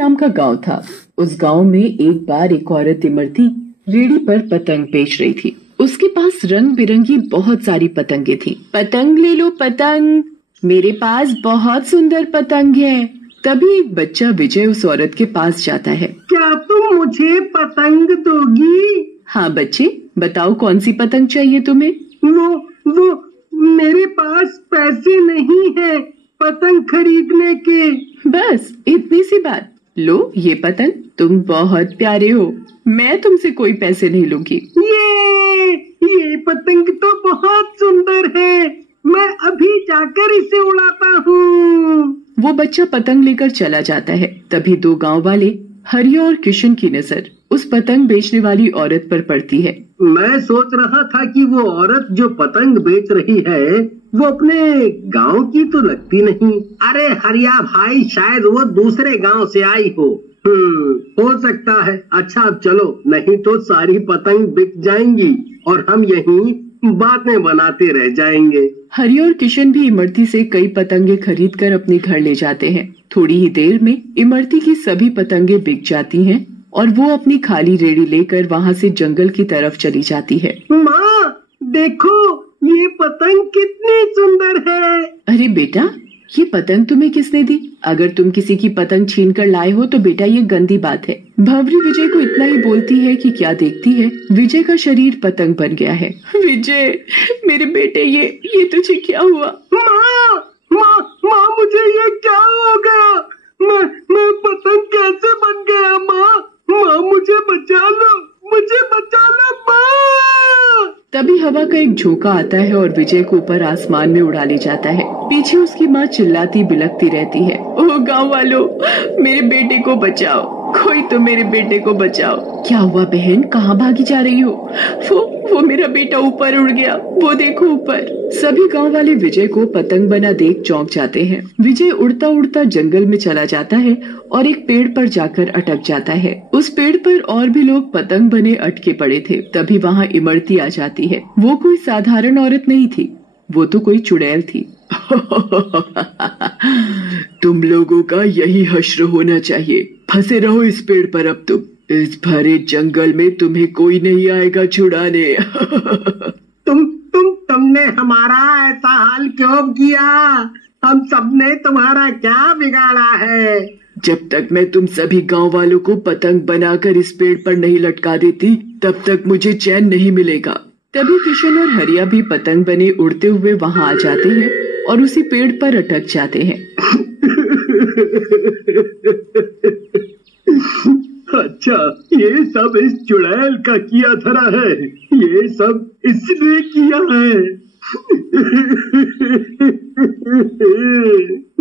नाम का गांव था। उस गांव में एक बार एक औरत इमरती रेडी पर पतंग बेच रही थी। उसके पास रंग बिरंगी बहुत सारी पतंगे थी। पतंग ले लो पतंग, मेरे पास बहुत सुंदर पतंग है। तभी एक बच्चा विजय उस औरत के पास जाता है। क्या तुम मुझे पतंग दोगी? हाँ बच्चे, बताओ कौन सी पतंग चाहिए तुम्हें? वो मेरे पास पैसे नहीं है पतंग खरीदने के। बस इतनी सी बात। लो ये पतंग, तुम बहुत प्यारे हो, मैं तुमसे कोई पैसे नहीं लूंगी। ये पतंग तो बहुत सुंदर है, मैं अभी जाकर इसे उड़ाता हूँ। वो बच्चा पतंग लेकर चला जाता है। तभी दो गांव वाले हरिया और किशन की नजर उस पतंग बेचने वाली औरत पर पड़ती है। मैं सोच रहा था कि वो औरत जो पतंग बेच रही है वो अपने गांव की तो लगती नहीं। अरे हरिया भाई, शायद वो दूसरे गांव से आई हो। हो सकता है। अच्छा अब चलो, नहीं तो सारी पतंग बिक जाएंगी और हम यहीं बातें बनाते रह जाएंगे। हरि और किशन भी इमरती से कई पतंगे खरीद कर अपने घर ले जाते हैं। थोड़ी ही देर में इमरती की सभी पतंगे बिक जाती हैं और वो अपनी खाली रेडी लेकर वहाँ से जंगल की तरफ चली जाती है। माँ देखो, ये पतंग कितनी सुंदर है। अरे बेटा, ये पतंग तुम्हें किसने दी? अगर तुम किसी की पतंग छीन कर लाए हो तो बेटा ये गंदी बात है। भंवरी विजय को इतना ही बोलती है कि क्या देखती है, विजय का शरीर पतंग बन गया है। विजय मेरे बेटे, ये तुझे क्या हुआ? माँ मुझे ये क्या हो गया? मैं पतंग कैसे बन गया? माँ मुझे बचा लो, माँ। तभी हवा का एक झोंका आता है और विजय को ऊपर आसमान में उड़ा ले जाता है। पीछे उसकी माँ चिल्लाती बिलखती रहती है, ओह गांव वालों, मेरे बेटे को बचाओ, कोई तो मेरे बेटे को बचाओ। क्या हुआ बहन, कहाँ भागी जा रही हो? वो मेरा बेटा ऊपर उड़ गया, वो देखो ऊपर। सभी गांव वाले विजय को पतंग बना देख चौंक जाते हैं। विजय उड़ता उड़ता जंगल में चला जाता है और एक पेड़ पर जाकर अटक जाता है। उस पेड़ पर और भी लोग पतंग बने अटके पड़े थे। तभी वहाँ इमरती आ जाती है। वो कोई साधारण औरत नहीं थी, वो तो कोई चुड़ैल थी। तुम लोगों का यही हश्र होना चाहिए, फंसे रहो इस पेड़ पर। अब तुम इस भरे जंगल में तुम्हें कोई नहीं आएगा छुड़ाने। तुमने हमारा ऐसा हाल क्यों किया? हम सबने तुम्हारा क्या बिगाड़ा है? जब तक मैं तुम सभी गांव वालों को पतंग बनाकर इस पेड़ पर नहीं लटका देती, तब तक मुझे चैन नहीं मिलेगा। तभी किशन और हरिया भी पतंग बने उड़ते हुए वहां आ जाते हैं और उसी पेड़ पर अटक जाते हैं। अच्छा, ये सब इस चुड़ैल का किया धरा है, ये सब इसने किया है।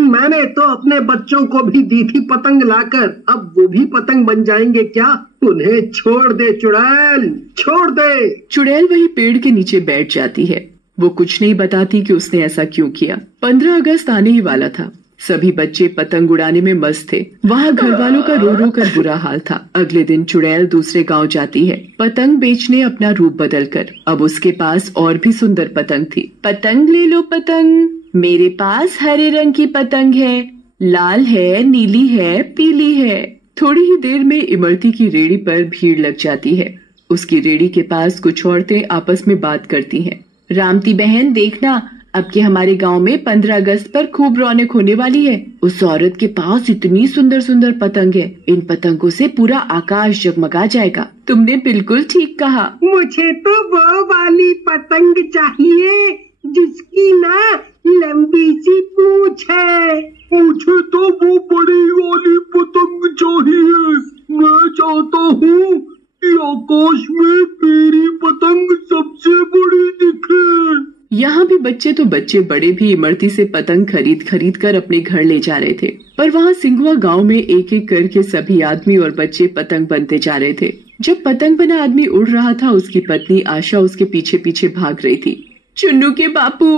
मैंने तो अपने बच्चों को भी दी थी पतंग लाकर, अब वो भी पतंग बन जाएंगे क्या? उन्हें छोड़ दे चुड़ैल, छोड़ दे। चुड़ैल वही पेड़ के नीचे बैठ जाती है। वो कुछ नहीं बताती कि उसने ऐसा क्यों किया। 15 अगस्त आने ही वाला था। सभी बच्चे पतंग उड़ाने में मस्त थे। वहाँ घर वालों का रो रो कर बुरा हाल था। अगले दिन चुड़ैल दूसरे गांव जाती है पतंग बेचने, अपना रूप बदलकर। अब उसके पास और भी सुंदर पतंग थी। पतंग ले लो पतंग, मेरे पास हरे रंग की पतंग है, लाल है, नीली है, पीली है। थोड़ी ही देर में इमरती की रेड़ी पर भीड़ लग जाती है। उसकी रेड़ी के पास कुछ औरतें आपस में बात करती हैं। रामती बहन देखना, अब के हमारे गांव में 15 अगस्त पर खूब रौनक होने वाली है। उस औरत के पास इतनी सुंदर सुंदर पतंग है, इन पतंगों से पूरा आकाश जगमगा जाएगा। तुमने बिल्कुल ठीक कहा। मुझे तो वो वाली पतंग चाहिए जिसकी ना लंबी सी पूंछ है। मुझे तो वो बड़ी वाली पतंग चाहिए। मैं चाहता हूँ कि आकाश में मेरी पतंग सबसे बड़ी दिखे। यहाँ भी बच्चे तो बच्चे बड़े भी इमरती से पतंग खरीद कर अपने घर ले जा रहे थे। पर वहाँ सिंघुआ गांव में एक एक करके सभी आदमी और बच्चे पतंग बनते जा रहे थे। जब पतंग बना आदमी उड़ रहा था, उसकी पत्नी आशा उसके पीछे पीछे भाग रही थी। चुन्नू के बापू,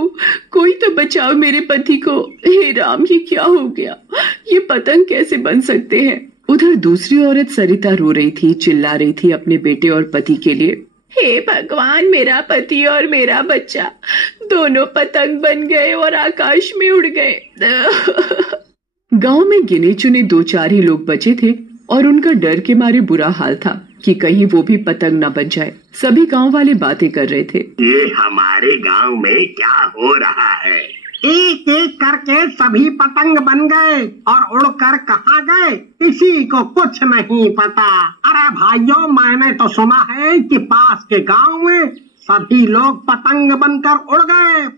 कोई तो बचाओ मेरे पति को। हे राम, ये क्या हो गया? ये पतंग कैसे बन सकते हैं? उधर दूसरी औरत सरिता रो रही थी, चिल्ला रही थी अपने बेटे और पति के लिए। हे भगवान, मेरा पति और मेरा बच्चा दोनों पतंग बन गए और आकाश में उड़ गए। गांव में गिने चुने 2-4 ही लोग बचे थे और उनका डर के मारे बुरा हाल था कि कहीं वो भी पतंग न बन जाए। सभी गांव वाले बातें कर रहे थे। ये हमारे गांव में क्या हो रहा है? एक एक करके सभी पतंग बन गए और उड़कर कहाँ गए किसी को कुछ नहीं पता। अरे भाइयों, मैंने तो सुना है कि पास के गांव में सभी लोग पतंग बनकर उड़ गए।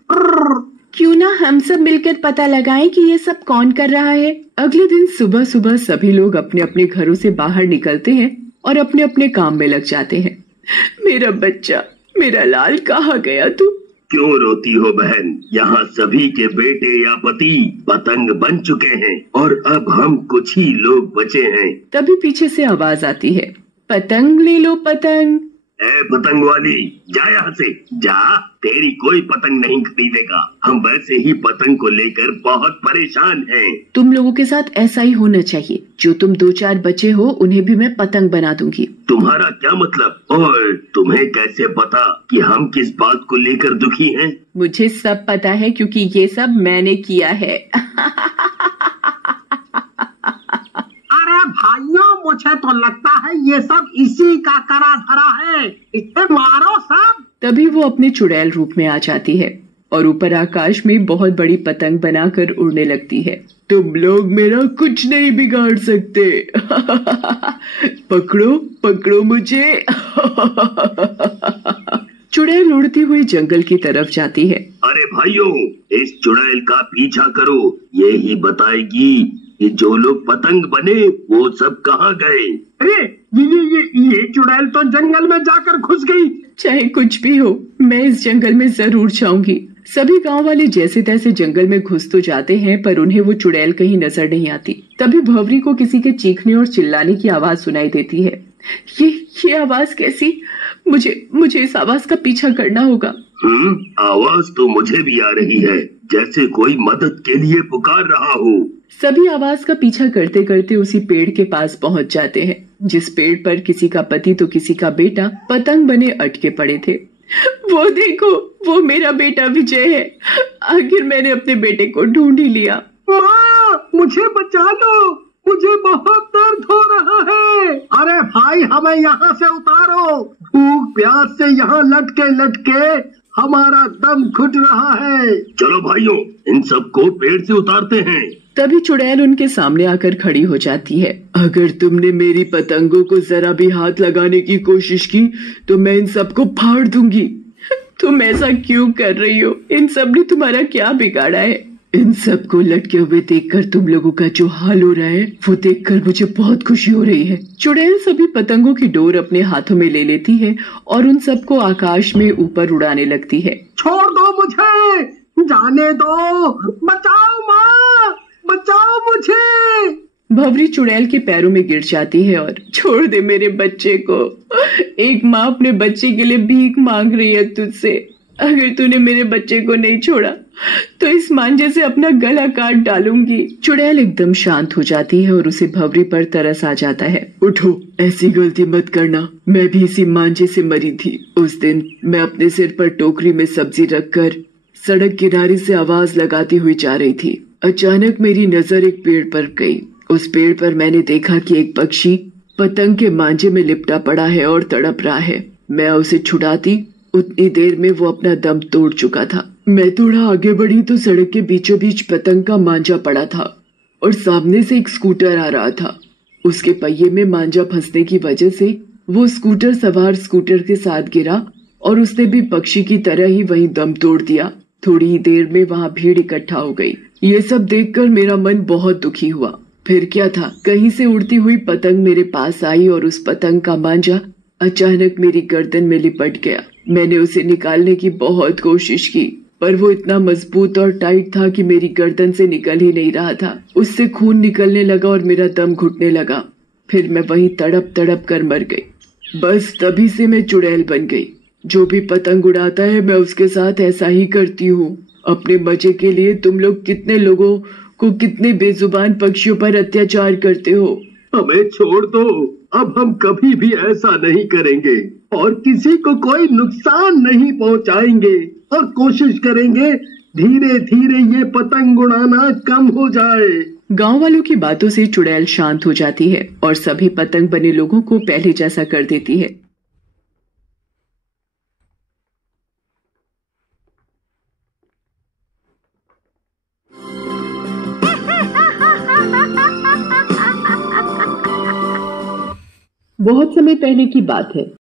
क्यों ना हम सब मिलकर पता लगाएं कि ये सब कौन कर रहा है। अगले दिन सुबह सुबह सभी लोग अपने अपने घरों से बाहर निकलते हैं और अपने अपने काम में लग जाते हैं। मेरा बच्चा, मेरा लाल, कहाँ गया तू? क्यों रोती हो बहन? यहाँ सभी के बेटे या पति पतंग बन चुके हैं और अब हम कुछ ही लोग बचे हैं। तभी पीछे से आवाज आती है, पतंग ले लो पतंग। ए पतंग वाली, जा यहाँ से जा, तेरी कोई पतंग नहीं खरीदेगा। हम वैसे ही पतंग को लेकर बहुत परेशान हैं। तुम लोगों के साथ ऐसा ही होना चाहिए। जो तुम 2-4 बचे हो उन्हें भी मैं पतंग बना दूंगी। तुम्हारा क्या मतलब? और तुम्हें कैसे पता कि हम किस बात को लेकर दुखी हैं? मुझे सब पता है क्योंकि ये सब मैंने किया है। अरे भाइयों, मुझे तो लगता है ये सब इसी का करा धरा है। इसे मारो सब। तभी वो अपने चुड़ैल रूप में आ जाती है और ऊपर आकाश में बहुत बड़ी पतंग बनाकर उड़ने लगती है। तुम लोग मेरा कुछ नहीं बिगाड़ सकते। पकड़ो पकड़ो मुझे। चुड़ैल उड़ती हुई जंगल की तरफ जाती है। अरे भाइयों, इस चुड़ैल का पीछा करो, ये ही बताएगी कि जो लोग पतंग बने वो सब कहाँ गए। अरे ये चुड़ैल तो जंगल में जाकर घुस गई। चाहे कुछ भी हो, मैं इस जंगल में जरूर जाऊंगी। सभी गांव वाले जैसे तैसे जंगल में घुस तो जाते हैं पर उन्हें वो चुड़ैल कहीं नजर नहीं आती। तभी भंवरी को किसी के चीखने और चिल्लाने की आवाज सुनाई देती है। ये आवाज कैसी? मुझे इस आवाज का पीछा करना होगा। आवाज तो मुझे भी आ रही है, जैसे कोई मदद के लिए पुकार रहा हो। सभी आवाज का पीछा करते करते उसी पेड़ के पास पहुंच जाते हैं, जिस पेड़ पर किसी का पति तो किसी का बेटा पतंग बने अटके पड़े थे। वो देखो, वो मेरा बेटा विजय है। आखिर मैंने अपने बेटे को ढूंढ ही लिया। माँ, मुझे बचा लो, मुझे बहुत दर्द हो रहा है। अरे भाई, हमें यहाँ से उतारो। भूख प्यास से यहाँ लटके लटके हमारा दम घुट रहा है। चलो भाइयों, इन सबको पेड़ से उतारते हैं। तभी चुड़ैल उनके सामने आकर खड़ी हो जाती है। अगर तुमने मेरी पतंगों को जरा भी हाथ लगाने की कोशिश की तो मैं इन सबको फाड़ दूंगी। तुम ऐसा क्यों कर रही हो? इन सब ने तुम्हारा क्या बिगाड़ा है? इन सबको लटके हुए देखकर तुम लोगों का जो हाल हो रहा है वो देखकर मुझे बहुत खुशी हो रही है। चुड़ैल सभी पतंगों की डोर अपने हाथों में ले लेती है और उन सबको आकाश में ऊपर उड़ाने लगती है। छोड़ दो मुझे, जाने दो, बचाओ माँ, बचाओ मुझे। भंवरी चुड़ैल के पैरों में गिर जाती है और छोड़ दे मेरे बच्चे को। एक माँ अपने बच्चे के लिए भीख मांग रही है तुझसे। अगर तूने मेरे बच्चे को नहीं छोड़ा तो इस मांझे से अपना गला काट डालूंगी। चुड़ैल एकदम शांत हो जाती है और उसे भंवरी पर तरस आ जाता है। उठो, ऐसी गलती मत करना, मैं भी इसी मांझे से मरी थी। उस दिन मैं अपने सिर पर टोकरी में सब्जी रखकर सड़क किनारे से आवाज लगाती हुई जा रही थी। अचानक मेरी नजर एक पेड़ पर गई। उस पेड़ पर मैंने देखा कि एक पक्षी पतंग के मांझे में लिपटा पड़ा है और तड़प रहा है। मैं उसे छुड़ाती, उतनी देर में वो अपना दम तोड़ चुका था। मैं थोड़ा आगे बढ़ी तो सड़क के बीचों बीच पतंग का मांझा पड़ा था और सामने से एक स्कूटर आ रहा था। उसके पहिए में मांझा फंसने की वजह से वो स्कूटर सवार स्कूटर के साथ गिरा और उसने भी पक्षी की तरह ही वहीं दम तोड़ दिया। थोड़ी ही देर में वहां भीड़ इकट्ठा हो गई। ये सब देखकर मेरा मन बहुत दुखी हुआ। फिर क्या था, कहीं से उड़ती हुई पतंग मेरे पास आई और उस पतंग का मांझा अचानक मेरी गर्दन में लिपट गया। मैंने उसे निकालने की बहुत कोशिश की पर वो इतना मजबूत और टाइट था कि मेरी गर्दन से निकल ही नहीं रहा था। उससे खून निकलने लगा और मेरा दम घुटने लगा। फिर मैं वहीं तड़प तड़प कर मर गई। बस तभी से मैं चुड़ैल बन गई। जो भी पतंग उड़ाता है मैं उसके साथ ऐसा ही करती हूँ। अपने मजे के लिए तुम लोग कितने लोगों को कितने बेजुबान पक्षियों पर अत्याचार करते हो। हमें छोड़ दो, अब हम कभी भी ऐसा नहीं करेंगे और किसी को कोई नुकसान नहीं पहुंचाएंगे और कोशिश करेंगे धीरे धीरे ये पतंग उड़ाना कम हो जाए। गांव वालों की बातों से चुड़ैल शांत हो जाती है और सभी पतंग बने लोगों को पहले जैसा कर देती है। बहुत समय पहले की बात है।